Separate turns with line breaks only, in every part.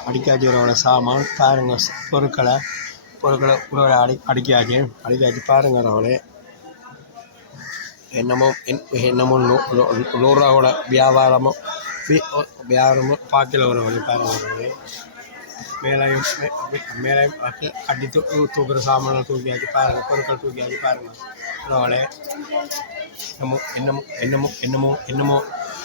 அடிக்காச்சியோட சாமான். பாருங்க பொருட்களை. பொருட்களை உறவை அடி அடிக்காச்சு அடிக்காச்சு பாருங்க அவளே என்னமோ என்னமோ நூ நூறுரூவாவோட வியாபாரமும் வியாபாரமும் பாக்கில் வரவங்களே பாருங்க அவளே மேலையும் மேலையும் அக்க- கட்டி தூ தூக்குற சாமானை தூக்கியாச்சு பாருங்க பொருட்கள் தூக்கியாச்சு பாருங்க அவளே என்னமோ என்னமோ என்னமோ என்னமோ என்னமோ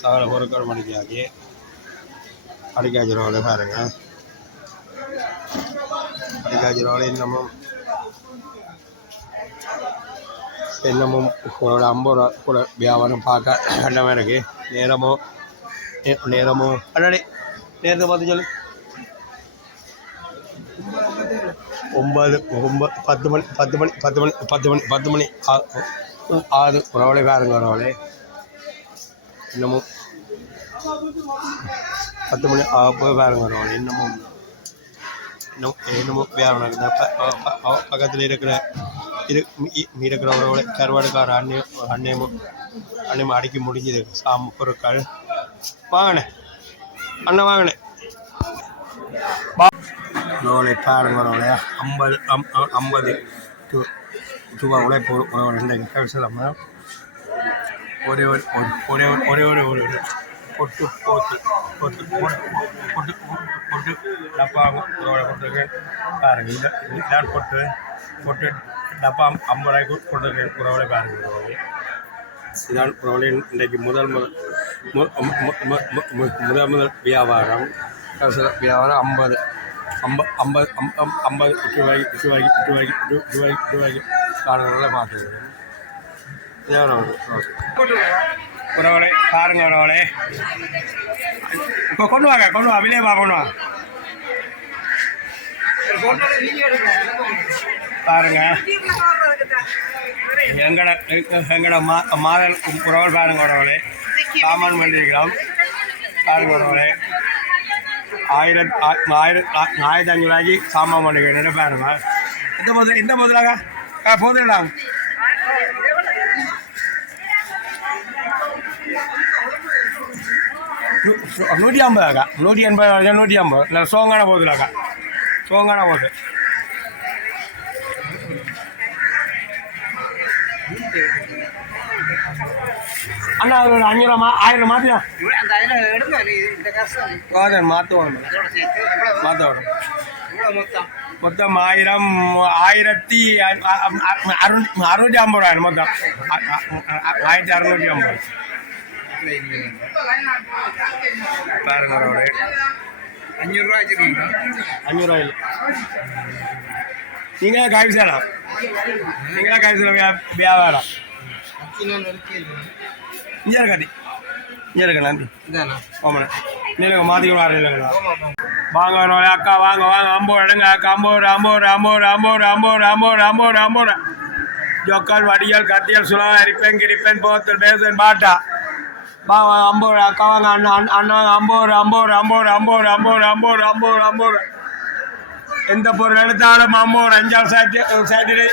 சாலை பொருட்கள் மடிக்காது அடிக்காச்சு ரோல பாருங்க. அடிக்காச்சு ரோல இன்னமும் இன்னமும் உங்களோட ஐம்பது ரூபா கூட வியாபாரம் பார்க்க கண்டமாக இருக்கு நேரமோ நேரமோ அடாடி நேரத்தை பார்த்து சொல்லு. ஒன்பது ஒன்பது பத்து மணி பத்து மணி பத்து மணி பத்து மணி பத்து மணி ஆறு உறவுலே பாருங்க உறவுலே இன்னமும் பத்து மணி போய் வேறங்க வருவாங்க இன்னமும் இன்னும் இன்னமும் வேறவங்க இருந்தால் பக்கத்தில் இருக்கிற இரு இருக்கிறவரோட கருவாடுக்கார அண்ணியம் அண்ணியமும் அண்ணியமும் அடிக்க முடிஞ்சது சாம பொருட்கள் வாங்கினேன் அண்ணன் வாங்கினேன் உணவுகளை பாருங்க உணவுலையா ஐம்பது ஐம்பது ரூபா உழைப்பு உணவு ரெண்டு ஒரே ஒரு- ஒரே ஒரு ஒரே ஒரு ஒரு ஒரு பொட்டு போட்டு பொட்டு பொட்டு பொட்டு பொட்டு டப்பாவும் ஒரு கொடுத்துருக்கேன். பாருங்க இந்த நான் பொட்டு. பொட்டு டப்பா ஐம்பது ரூபாய்க்கு கொடுத்துருக்கேன். உறவுகளை பாருங்க இதான் உறவுகளை இன்றைக்கு முதல் முதல் முதல் முதல் வியாபாரம். வியாபாரம் ஐம்பது. ஐம்பது ஐம்பது ஐம்பது ரூபாய்க்கு ரூபாய்க்கு ரூபாய்க்கு ரூ- ரூபாய்க்கு ரூபாய்க்கு காரணங்களை பார்த்துருக்கேன் உறவுகளை பாருங்க உறவுகளை. இப்போ கொண்டு வாங்க கொண்டு வா வெளியே கொண்டு வா. பாருங்க. எங்கட எங்கட மா மாதல் உறவுகள் பாருங்க உறவுகளே. சாமான் பண்ணிருக்கிறோம் பாருங்க உறவுகளே. ஆயிரம் ஆ- ஆயிரம் ஆ- ஆயிரத்தி அஞ்சு ரூபாய்க்கு சாமான் பண்ணிக்கிறேன் பாருங்க இந்த முதல் இந்த முதலாக போதுடா நூற்றி ஐம்பதாக்கா நூற்றி எண்பது நூற்றி ஐம்பது இல்லை சோங்கான போகுதுலாக்கா சோங்கான போகுது அண்ணா அது ஒரு அஞ்சூறுவா ஆயிரம் மாற்றியா போதும் மாற்றுவோம்
மாற்றுவோம் மொத்தம்.
ஆயிரம் ஆயிரத்தி அறுநூற்றி ஐம்பது ரூபாய் மொத்தம். ஆயிரத்தி அறுநூற்றி ஐம்பது. பாருங்க ஒரு ரேட்
அஞ்சூறு ரூபா வச்சிருக்கீங்க
அஞ்சூறுவாயில் நீங்களே காய்ச்சி சேரம் நீங்களே காய்ச்சி சேரம் வியாபாரம். இங்கே இருக்காதி இங்கே இருக்க நன்றி ஓமண்ணே நீங்கள் மாற்றிக்கணும் வர இல்லைங்களா வாங்க வரவங்களே அக்கா வாங்க வாங்க ஐம்பது இடங்க அக்கா ஐம்பது ஐம்பது ஐம்பது ஐம்பது ஐம்பது ஐம்பது ஐம்பது ஐம்பது. ஜொக்கால் வடியால் கத்தியால் சுலா அரிப்பேன் கிரிப்பேன் போத்தல் பேசன் பாட்டா. ஐம்பது ரூபா அக்கா வாங்க அண்ணா அண்ணா அண்ணா வாங்க ஐம்பது ரூபா ஐம்பது ரூபா ஐம்பது ஐம்பது ஐம்பது ஐம்பது ஐம்பது ஐம்பது எந்த பொருள் எடுத்தாலும் ஐம்பது அஞ்சாம் அஞ்சாவது சாட்டி சாட்டர்டே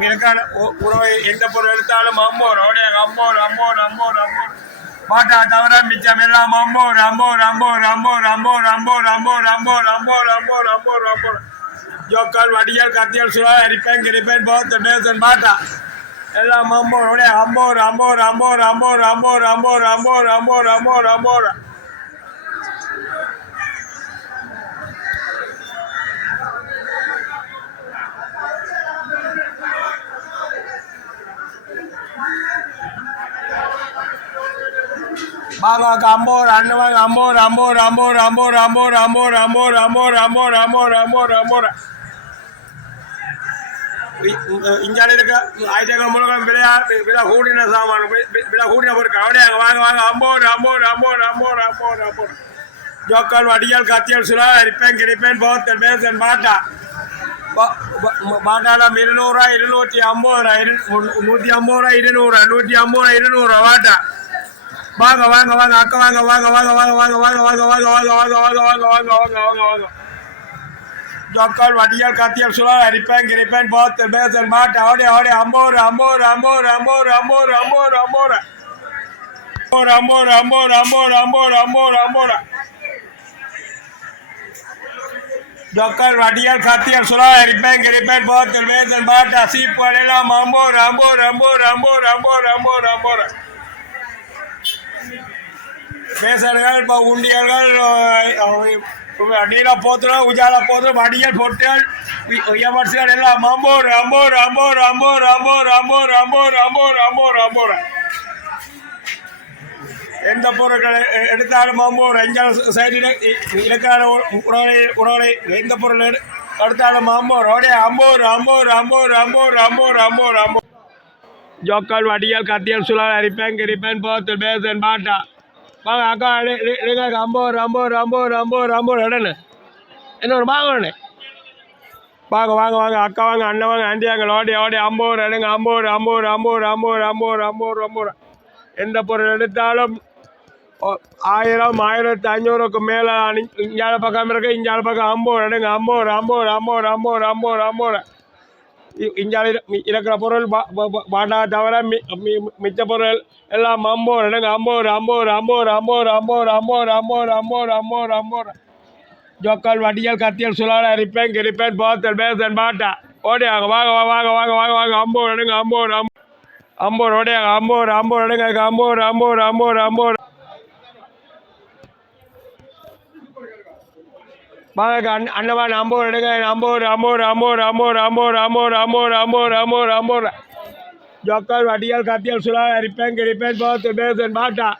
மினக்கான உணவு எந்த பொருள் எடுத்தாலும் ஐம்பது ரூபா அப்படியே ஐம்பது ரூபா ஐம்பது ஐம்பது ஐம்பது பாட்டா தவிர மிச்சம் எல்லாம் ஐம்பது ரூபா ஐம்பது ரூபா ஐம்பது ரூபா ஐம்பது ரூபா ஐம்பது ரூபா ஐம்பது ரூபா ஐம்பது ஐம்பது ஐம்பது ஐம்பது ஐம்பது ஜோக்கால் வடியால் கத்தியால் சுழா அரிப்பேன் கிரிப்பேன் போத்து மேசன் பாட்டா எல்லாம் ஐம்பது ரூபா ஐம்பது ரூபா ஐம்பது ரூபா ஐம்பது ரூபா ஐம்பது ரூபா ஐம்பது ரூபா ஐம்பது ரூபா ஐம்பது ரூபா ஐம்பது ரூபா ஐம்பது ரூபா ஐம்பது ரூபா வாங்க வாங்க ஐம்பது அண்ணன் வாங்க இந்தியாவில் இருக்க ஆயிரத்தி மூலம் விலையா விலை கூடின சாமான் வி- வி- விலை கூடின பொருட்கள் அப்படியே வாங்க வாங்க அம்போடு அம்போடு அம்போடு அம்போடு அம்போடு அம்போடு ஜோக்கால் ஜோக்கல் கத்தியால் கத்தியல் சுலா அரிப்பேன் கிரிப்பேன் போத்தன் பேசன் பாட்டா பா- இருநூறுவா இருநூற்றி ஐம்பது ரூபா இரு நூற்றி ஐம்பது ரூபா இருநூறுவா நூற்றி ஐம்பது ரூபா இருநூறுவா வாட்டா வாங்க வாங்க வாங்க அக்கா வாங்க வாங்க வாங்க வாங்க வாங்க வாங்க வாங்க வாங்க வாங்க வாங்க வாங்க வாங்க வாங்க வாங்க வாங்க வாங்க ஜோக்கால் வடியால் கத்தியல் சுலா அரிப்பேன் கிரிப்பேன் போத்தல் பேசன் பாட்டா ஓடி ஓடி ஐம்பது ஐம்பது ஐம்பது ஐம்பது ஐம்பது ஐம்பது ஐம்பது ஐம்பது ஐம்பது ஐம்பது ஐம்பது ஐம்பது ஐம்பது Dokal radial katial solar ripen ripen botel beten bata sipu adela mambor ambor ambor ambor ambor ambor ambor பேசர்கள் இப்போ உண்டியல்கள் அடியில் போத்துறோம் உஜால போத்துறோம் வடியல் பொட்டல் உயர்வரிசைகள் எல்லாம் அம்போர் அம்போர் அம்போர் அம்போர் அம்போர் அம்போர் அம்போர் அம்போர் அம்போர் அம்போர் எந்த பொருட்களை எடுத்தாலும் அம்போர் அஞ்சாறு சைடில் இலக்கான உணவை உணவை எந்த பொருள் எடுத்தாலும் அம்போர் ஓடே அம்போர் அம்போர் அம்போர் அம்போர் அம்போர் அம்போர் அம்போர் ஜோக்கால் வடியல் கத்தியல் சுழல் அரிப்பேன் கிரிப்பேன் போத்து பேசன் பாட்டா வாங்க அக்கா அக்கா அம்போ ரம்போ ரம்போ ரம்போ ரம்போ நடனு என்ன ஒரு வாங்கண்ணே வாங்க வாங்க வாங்க அக்கா வாங்க அண்ணன் வாங்க ஆண்டி வாங்க ஓடி ஓடி அம்போ ரெடுங்க அம்போ அம்போ அம்போ அம்போ அம்போ அம்போ அம்போ எந்த பொருள் எடுத்தாலும் ஆயிரம் ஆயிரத்தி ஐநூறுக்கு மேலே இங்கால பக்கம் இருக்க இங்கால பக்கம் அம்போ ரெடுங்க அம்போ அம்போ அம்போ அம்போ அம்போ அம்போ இந்தியாவில் இருக்கிற பொருள் பா- பாண்டா தவிர மி- மி- மிச்ச பொருள் எல்லாம் அம்போர் எடுங்க அம்போர் அம்போர் அம்போர் அம்போர் அம்போர் அம்போர் அம்போர் அம்போர் அம்போர் அம்போர் ஜோக்கால் வடியல் கத்தியல் சுழல் இருப்பேன் கிரிப்பேன் போத்தல் பேசன் பாட்டா ஓடியாங்க வாங்க வாங்க வாங்க வாங்க வாங்க அம்போர் எடுங்க அம்போர் அம்போர் அம்போர் ஓடியாங்க அம்போர் அம்போர் எடுங்க அம்போர் அம்போர் அம்போர் அம்போர் வாங்க அண்ணவா அண்ணவான் எடுங்க அம்போர் அம்போர் அம்போர் அம்போர் அம்போர் அம்போர் அம்போர் அம்போர் அம்போர் அம்போர் ஜோக்கால் வடியால் கத்தியல் சுழா அரிப்பேன் கிரிப்பேன் போத்து பேசன் பாட்டா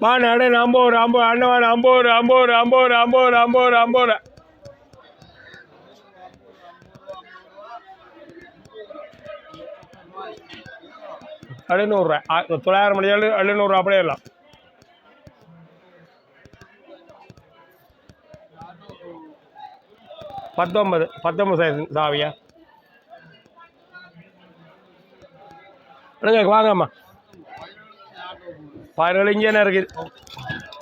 வா நடு அம்போர் அம்போர் அண்ணவான் அம்போர் அம்போர் அம்போர் அம்போர் அம்போர் அம்போர் எழுநூறுரூவா தொள்ளாயிரம் மணி ஏழு எழுநூறுவா அப்படியே எல்லாம். பத்தொன்பது பத்தொன்பது சைஸ் சாவியா எடுங்க வாங்கம்மா. பதினேழு இங்கே என்ன இருக்குது?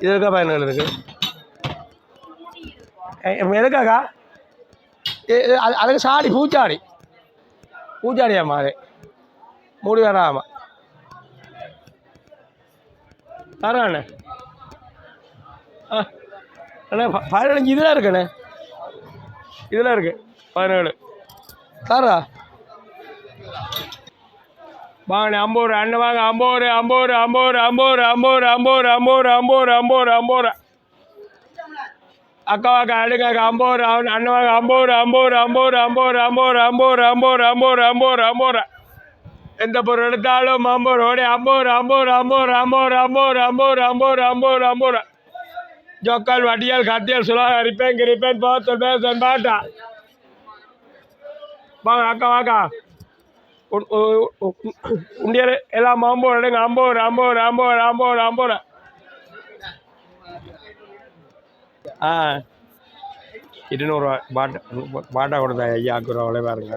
இது இருக்கா பதினேழு இருக்குது எதுக்காக்கா அது அதுக்கு சாடி பூச்சாடி பூச்சாடியாம்மா அது மூடி வேணாமா தராண்ணே ஆ அண்ணே பதினஞ்சு இதெல்லாம் இருக்குண்ணே இதெல்லாம் இருக்கு பதினேழு தரா வாங்கண்ணே ஐம்பது ரூபா அண்ணன் வாங்க ஐம்பது ரூபா ஐம்பது ரூபா ஐம்பது ரூபா ஐம்பது ரூபா ஐம்பது ரூபா ஐம்பது ரூபா ஐம்பது ரூபா ஐம்பது ரூபா ஐம்பது ரூபா அக்கா வாக்கா அடுங்க ஐம்பது ரூபா அண்ணன் வாங்க ஐம்பது ரூபா ஐம்பது ரூபா ஐம்பது ரூபா ஐம்பது ரூபா ஐம்பது ரூபா ஐம்பது ரூபா ஐம்பது ரூபா ஐம்பது ரூபா ஐம்பது ரூபா ஐம்பது ரூபா எந்த பொருள் எடுத்தாலும் ஐம்பது ரூபா ஐம்பது ரூபா ஐம்பது ரூபா ஐம்பது ரூபா ஐம்பது ரூபா ஐம்பது ஜோக்கால் வட்டியால் கத்தியல் சுலாக அரிப்பேன் கிரிப்பேன் போத்தன் பேசன் பாட்டா வாங்க அக்கா வாக்கா உண்டியர் எல்லாம் ஐம்பது எடுங்க ஐம்பது ஐம்பது ஐம்பது ஐம்பது ஐம்பது ஆ இருநூறுவா பாட்டா பாட்டா கொடுத்தா ஐயா ரூபா பாருங்க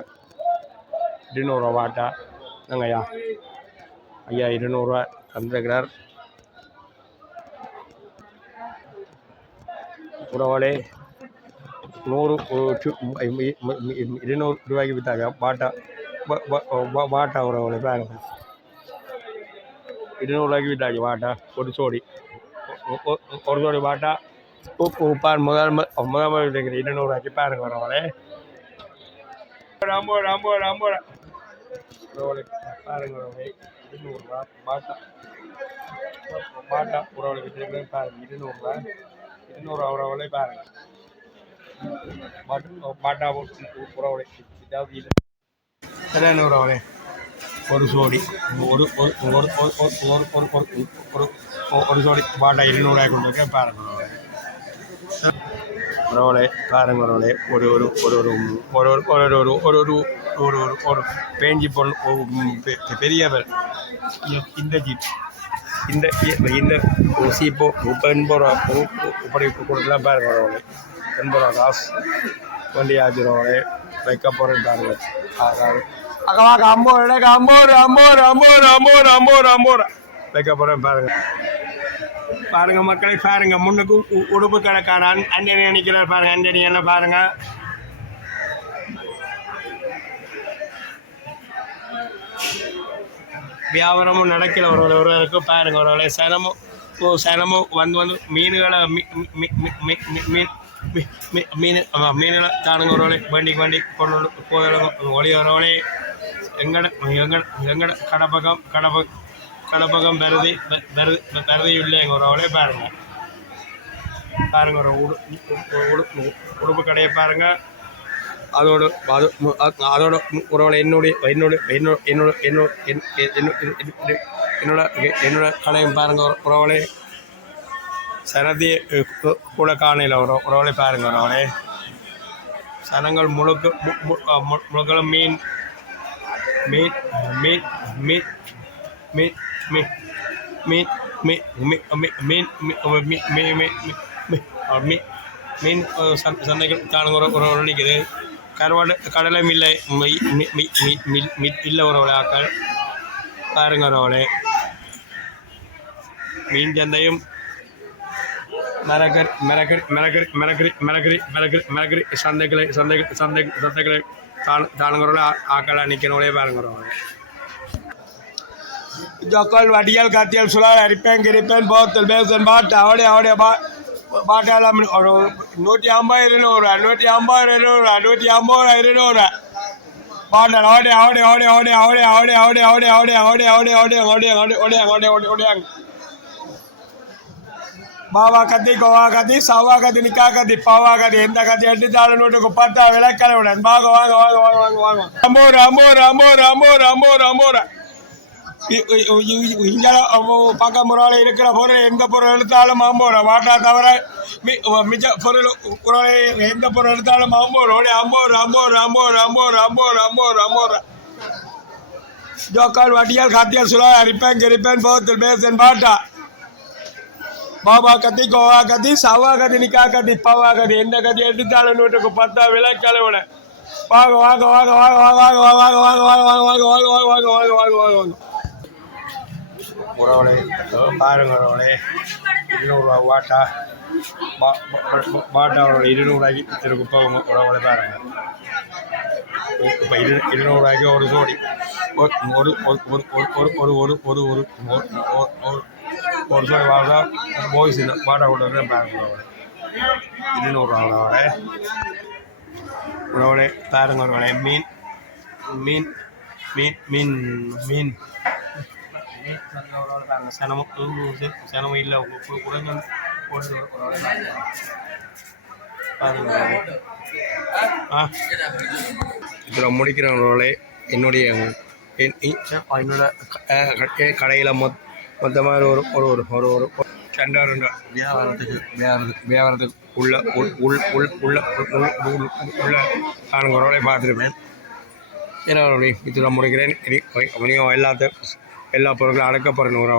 இருநூறுவா பாட்டா என்னங்கய்யா ஐயா. ஐயா இருநூறுவா தந்துருக்கிறார். உறவாளே நூறு இருநூறு ரூபாய்க்கு விற்றாங்க பாட்டா பாட்டா உறவுகளை பாருங்க. இருநூறுவாய்க்கு விற்றாங்க பாட்டா ஒரு சோடி ஒரு சோடி பாட்டா பார் முதல் முதல் முதல் இருநூறுவாய்க்கு பாருங்க உறவுகளே ராம்போ ராம்போ ராம்போ. பாருங்க உறவுகளே இருநூறுவா பாட்டா பாட்டா உறவுகளை விற்கிறேன் பாருங்க இருநூறுவா இருநூறு உறவுகளே பாருங்க பாட்டு பாட்டா உறவுகளை இதாவது இது இருநூறு உறவுகளே ஒரு சோடி ஒரு ஒரு ஒரு ஒரு ஒரு ஒரு ஒரு ஒரு சோடி பாட்டா இருநூறுவாய் கொண்டு இருக்கேன் பாருங்க உறவுகளே பாருங்க உறவுகளே ஒரு ஒரு ஒரு ஒரு ஒரு ஒரு ஒரு ஒரு ஒரு ஒரு ஒரு பேஞ்சி பொண்ணு பெரியவர். இந்த ஜீப் இந்த இந்த சீப்போ இப்போ எண்பது ரூபா உ- இப்படி கொடுக்கலாம் பாருங்க அவங்களே எண்பது ரூபா காசு. வண்டி ஆச்சிரோட வைக்க போகிறேன் பாருங்க அக்கா வாங்க ஐம்பது ரூபாய்க்கு ஐம்பது ரூபா ஐம்பது ரூபா ஐம்பது ஐம்பது ஐம்பது ஐம்பது ரூபா வைக்க போகிறேன் பாருங்க. பாருங்க மக்களை பாருங்க. முன்னுக்கு உடுப்பு கணக்கான அன் அண்டனி நினைக்கிறார் பாருங்க அண்டனி என்ன பாருங்க. வியாபாரமும் நடக்கல. ஒரு ஒரு இருக்கும் பாருங்கள் ஒரு சனமும் சினமும் சினமும் வந்து வந்து மீன்களை மீன் மீன் மீன் தானுங்க ஒரு வேலை வண்டி வண்டி கொண்டு போதளவு ஒளி வரவனே எங்கட எங்கட எங்கட கடப்பகம் கடப்ப கடப்பகம் பெருதி பெருதி பெருதி இல்லை எங்கள் ஒரு வேலையை பாருங்கள் பாருங்கள் ஒரு உடு உடுப்பு கடையை பாருங்கள் அதோட அது அதோட மு- என்னுடைய என்னுடைய என்னோட என்னோட என்னோட என்னோட என்னோட என்னோட கடையும் பாருங்க ஒரு சரதி கூட காணையில் ஒரு ஒருவேளை பாருங்க ஒருவேளை சனங்கள் முழுக்க மு- முழுக்களும் மீன் மீன் மீன் மீன் மீன் மீன் மீன் மீன் மீன் மீன் மீன் மீன் மீன் மீன் சந்தைகள் காணுங்க ஒரு ஒரு கருவாடு கடலை மில்லை மி- மி- மி- மி- மி- மி- இல்லை ஒரு ஆக்கள் பாருங்க ஒரு மீன் சந்தையும் மரகர் மிரகர் மிரகர் மிரகரி மிரகரி மிரகரி மிரகரி சந்தைகளை சந்தைகள் சந்தை சந்தைகளை தான் தானுங்கிறோட ஆக்களை நிற்கிறவங்களே பாருங்கிறவங்க ஜொக்கல் வடியல் கத்தியல் சுழல் அடிப்பேன் கிரிப்பேன் போத்தல் பேசன் பாட்டு அவடைய அவடைய பா பாட்டாளம் ஒரு நூற்றி ஐம்பது ஒரு நூற்றி ஐம்பது ஒரு நூற்றி ஐம்பதுலேருந்து ஒரு பாட்டல் ஓடி ஓடி ஓடி ஓடி ஓடி ஓடி ஓடி ஓடி ஓடி ஓடி ஓடி ஓடி ஓடி ஓடி ஓடி ஓடி ஓடி ஓடியாங்க மாவா கத்தி கோவா கத்தி சவா கத்தி நிக்கா கத்தி பாவா கத்தி எந்த கத்தி எடுத்தாலும் நூட்டுக்கு பத்தா விளக்கலவுடன் வாங்க வாங்க வாங்க வாங்க வாங்க வாங்க அம்பூர் அம்பூர் அம்பூர் அம்பூர் அம்பூர் அம்பூர் இங்கே பக்கம் முறையில் இருக்கிற பொருள் எந்த பொருள் எடுத்தாலும் அம்போர் வாட்டா தவிர மி- மிச்ச பொருள் எந்த பொருள் எடுத்தாலும் அம்போர் ஓடி அம்போர் அம்போர் அம்போர் அம்போர் அம்போர் அம்போர் அம்போர் ஜோக்கால் வட்டியால் காத்தியால் சுழா அரிப்பேன் கிரிப்பேன் போத்தில் பேசன் பாட்டா பாபா கத்தி கோவா கத்தி சவா கத்தி நிக்கா கத்தி பவா கத்தி எந்த கத்தி எடுத்தாலும் நூற்றுக்கு பத்தா விலைக்கலவுட வாங்க வாங்க வாங்க வாங்க வாங்க வாங்க வாங்க வாங்க வாங்க வாங்க வாங்க வாங்க வாங்க வாங்க வாங்க வாங்க வாங்க வாங்க உறவுளே பாருங்களே இருநூறுவா வாட்டா பா பாட்டாவோட இருநூறுவாய்க்கு திருக்கு போகும் உறவுளே பாருங்க இப்போ இரு இருநூறுவாய்க்கு ஒரு கோடி ஒரு ஒரு ஒரு ஒரு ஒரு ஒரு ஒரு ஒரு ஒரு ஒரு ஒரு ஒரு ஜோடி வாங்க பாய்ஸ் இல்லை பாட்டா கொண்டு பாருங்க உறவுளே இருநூறுவாவோட உறவுளே பாருங்க உறவுளே மீன் மீன் மீன் மீன் மீன் சனமும் சனமும் இல்லை. குறைஞ்ச ஆ. இதில் முடிக்கிறவங்களே என்னுடைய என்னோட கடையில் மொத் மொத்தமாக ஒரு ஒரு ஒரு ஒரு ஒரு ரெண்டா ரெண்டா. வியாபாரத்துக்கு வியாபாரத்துக்கு வியாபாரத்துக்கு. உள்ள உள் உள் உள் உள்ள உள் உள் உள்ள நான் வேலையை பார்த்துருப்பேன். ஏன்னா இதில் முடிக்கிறேன். நீங்கள் எல்லாத்தையும் எல்லா பொருட்களும் அடக்க போகிற நூறு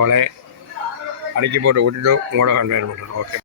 அடக்கி போட்டு விட்டுட்டு உங்களோட கன்வேர் பண்ணுறோம் ஓகே